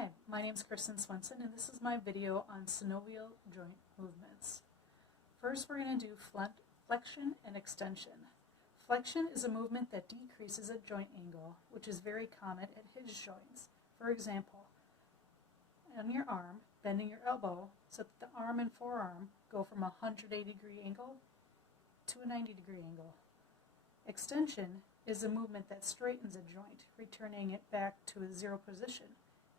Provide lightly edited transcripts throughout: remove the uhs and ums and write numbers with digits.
Hi, my name is Kristen Swenson, and this is my video on synovial joint movements. First, we're going to do flexion and extension. Flexion is a movement that decreases a joint angle, which is very common at hinge joints. For example, on your arm, bending your elbow so that the arm and forearm go from a 180-degree angle to a 90-degree angle. Extension is a movement that straightens a joint, returning it back to a zero position.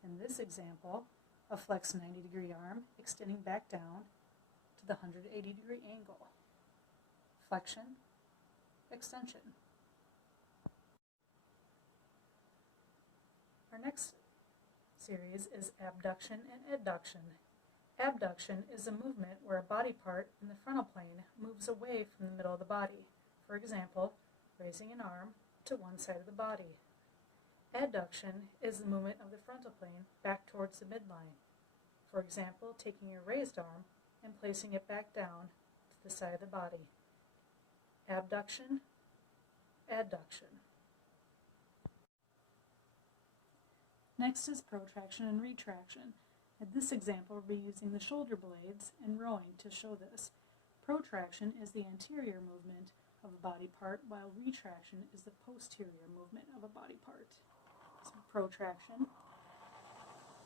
In this example, a flexed 90-degree arm extending back down to the 180-degree angle. Flexion, extension. Our next series is abduction and adduction. Abduction is a movement where a body part in the frontal plane moves away from the middle of the body. For example, raising an arm to one side of the body. Adduction is the movement of the frontal plane back towards the midline. For example, taking your raised arm and placing it back down to the side of the body. Abduction, adduction. Next is protraction and retraction. In this example, we'll be using the shoulder blades and rowing to show this. Protraction is the anterior movement of a body part, while retraction is the posterior movement of a body part. So protraction,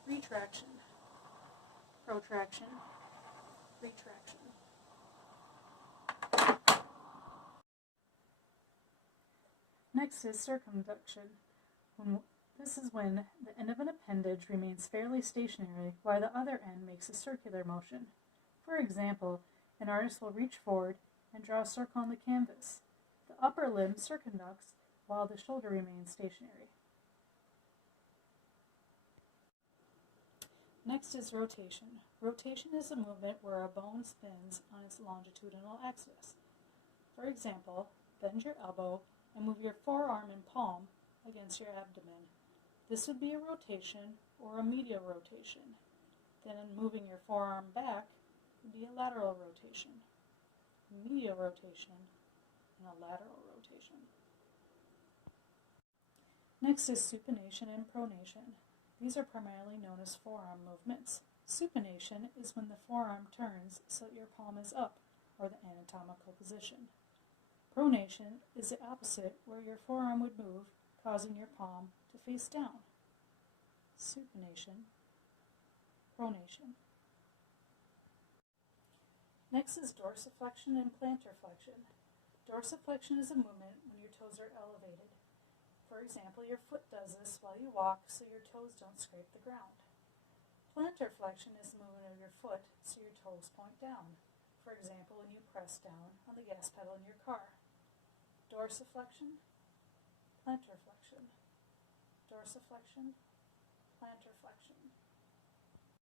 retraction, protraction, retraction. Next is circumduction. This is when the end of an appendage remains fairly stationary while the other end makes a circular motion. For example, an artist will reach forward and draw a circle on the canvas. The upper limb circumducts while the shoulder remains stationary. Next is rotation. Rotation is a movement where a bone spins on its longitudinal axis. For example, bend your elbow and move your forearm and palm against your abdomen. This would be a rotation or a medial rotation. Then moving your forearm back would be a lateral rotation, a medial rotation, and a lateral rotation. Next is supination and pronation. These are primarily known as forearm movements. Supination is when the forearm turns so that your palm is up, or the anatomical position. Pronation is the opposite, where your forearm would move, causing your palm to face down. Supination, pronation. Next is dorsiflexion and plantar flexion. Dorsiflexion is a movement when your toes are elevated. For example, your foot does this while you walk so your toes don't scrape the ground. Plantar flexion is the movement of your foot so your toes point down. For example, when you press down on the gas pedal in your car. Dorsiflexion, plantar flexion. Dorsiflexion, plantar flexion.